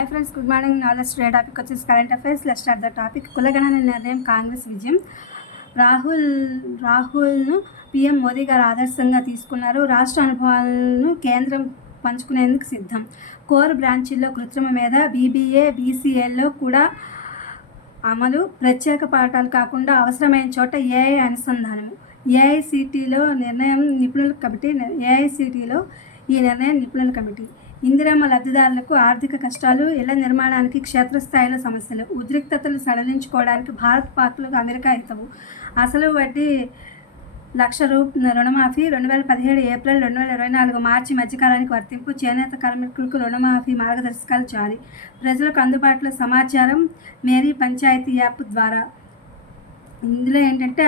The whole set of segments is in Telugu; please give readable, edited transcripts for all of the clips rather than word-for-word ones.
Hi friends, good morning. నా లెస్ట్ డే టాపిక్ వచ్చేసి current affairs. Let start the topic. కులగణన నిర్ణయం కాంగ్రెస్ విజయం. రాహుల్ను పీఎం మోదీ గారు ఆదర్శంగా తీసుకున్నారు. రాష్ట్ర అనుభవాలను కేంద్రం పంచుకునేందుకు సిద్ధం. కోర్ బ్రాంచీల్లో కృత్రిమ మేధ, బీబీఏ, బీసీఏల్లో కూడా అమలు. ప్రత్యేక పాఠాలు కాకుండా అవసరమైన చోట ఏఐ అనుసంధానము. ఏఐసిటిలో ఈ నిర్ణయం నిపుణుల కమిటీ. ఇందిరమ్మ లబ్ధిదారులకు ఆర్థిక కష్టాలు, ఇళ్ల నిర్మాణానికి క్షేత్రస్థాయిలో సమస్యలు, ఉద్రిక్తతలు సడలించుకోవడానికి భారత్, పాక్లకు అమెరికా హితవు. అసలు వడ్డీ ₹1,00,000 రుణమాఫీ 2017 ఏప్రిల్, 2024 మార్చి మధ్యకాలానికి వర్తింపు. చేనేత కార్మికులకు రుణమాఫీ మార్గదర్శకాలు జారీ. ప్రజలకు అందుబాటులో సమాచారం మేరీ పంచాయతీ యాప్ ద్వారా. ఇందులో ఏంటంటే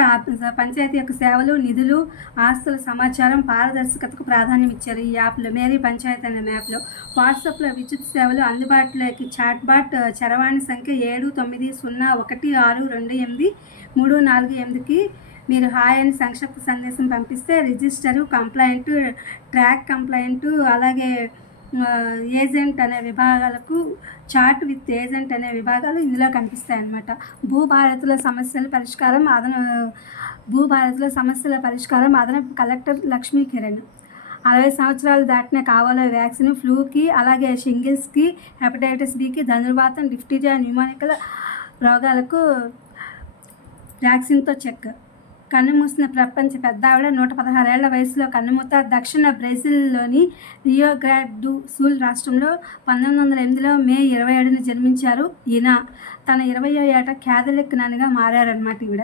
పంచాయతీ యొక్క సేవలు, నిధులు, ఆస్తుల సమాచారం, పారదర్శకతకు ప్రాధాన్యం ఇచ్చారు ఈ యాప్లో. మేరీ పంచాయతీ అనే యాప్లో వాట్సాప్లో విద్యుత్ సేవలు అందుబాటులోకి. చాట్బాట్ చరవాణి సంఖ్య 790116283348కి మీరు హాయ్ అని సంక్షిప్త సందేశం పంపిస్తే రిజిస్టరు, కంప్లైంట్, ట్రాక్ కంప్లైంట్, అలాగే ఏజెంట్ అనే విభాగాలకు, చాట్ విత్ ఏజెంట్ అనే విభాగాలు ఇందులో కనిపిస్తాయి అన్నమాట. భూభారతుల సమస్యల పరిష్కారం అదనపు కలెక్టర్ లక్ష్మీ కిరణ్. 60 సంవత్సరాలు దాటిన కావాలో వ్యాక్సిన్. ఫ్లూకి, అలాగే షింగిల్స్కి, హెపటైటిస్ బికి, ధనుర్వాతం, డిఫ్టీరియా, న్యూమోనికల్ రోగాలకు వ్యాక్సిన్తో చెక్. కన్నుమూసిన ప్రపంచ పెద్దావిడ 116 ఏళ్ల వయసులో కన్నుమూత. దక్షిణ బ్రెజిల్లోని రియో గ్రాండ్ డు సూల్ రాష్ట్రంలో 1908లో మే 27న జన్మించారు ఈయన. తన 20వ ఏట క్యాథలిక్ నన్గా మారారన్నమాట ఈవిడ.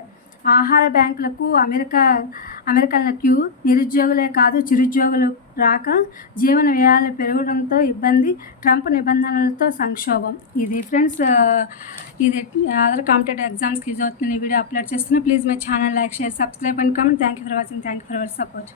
ఆహార బ్యాంకులకు అమెరికన్ల క్యూ. నిరుద్యోగులే కాదు చిరుద్యోగులు రాక. జీవన వ్యయాలు పెరగడంతో ఇబ్బంది. ట్రంప్ నిబంధనలతో సంక్షోభం. ఇది ఫ్రెండ్స్, ఇది అదర్ కాంపిటేటివ్ ఎగ్జామ్స్కి యూజ్ అవుతుంది. ఈ వీడియో అప్లోడ్ చేస్తున్నా. Please my channel like, share, subscribe and comment. Thank you for watching. Thank you for our support.